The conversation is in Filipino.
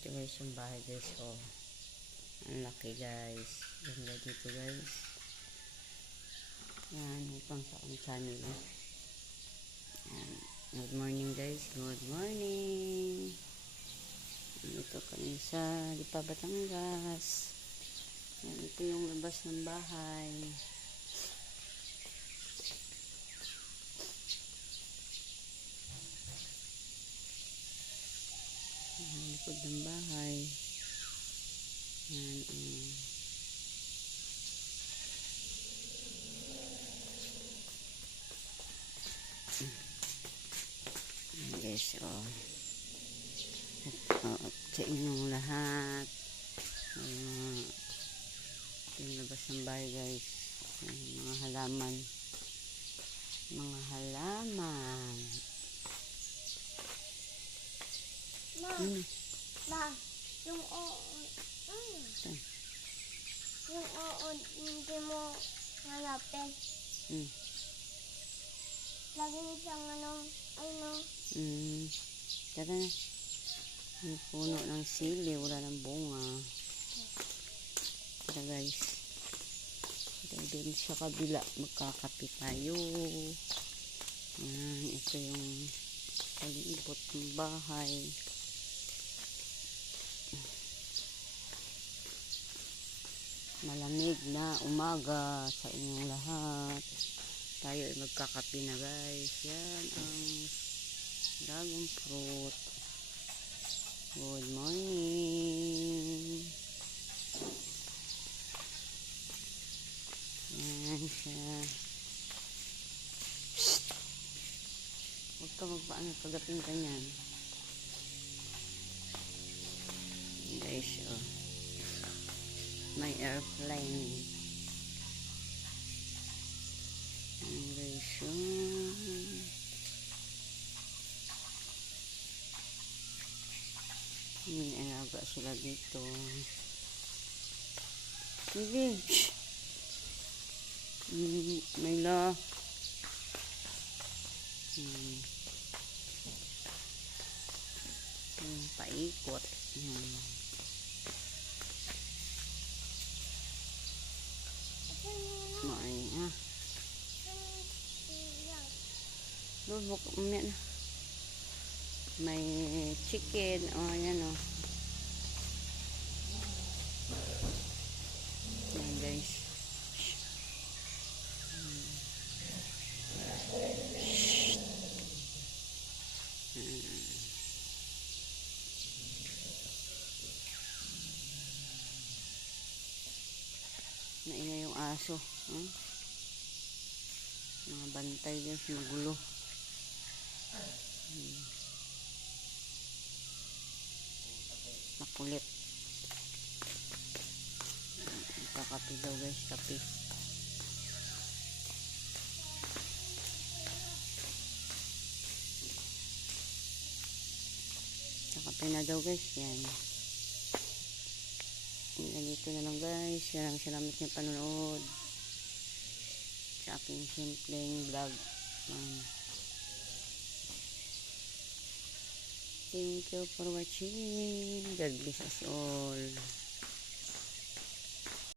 Ito guys yung bahay guys. Oh, ang laki guys. Ganda dito guys. Yan, upang sa akong channel. Yan. Good morning guys. Good morning. Ito kami sa Lipa, Batangas. Yan, ito yung labas ng bahay. Yan, likod ng bahay. Yan, guys, oh. Sa inyong lahat. Ito yung labas ng bahay guys. Mga halaman. Mga halaman. Ma, ma, yung uod, yung uod, hindi mo hanapin. Lagi siyang ano. Tara na. May puno ng sili, wala ng bunga. Tara guys. Tara doon sa kabila, magkakape tayo. Yan, ito yung palibot ng bahay. Malamig na umaga sa inyong lahat. Tayo ay magkakape na guys. Yan ang dragon fruit. Good morning. Yan siya. Huwag ka magpaano kagapin ka niyan. Guys, oh. May airplane. Yan guys, oh. May alaga sila dito. Sige. Mayla. Paikot. May lubok umiyan. May chicken. Oh, yan oh. Yan guys. Naingay yung aso. Mga bantay guys, magulo. Makulit. Kakape daw guys, kape. Kakape na daw guys, yan. Ganito na lang guys. Salamat niyo panonood sa aking simpleng vlog. Thank you for watching. God bless us all.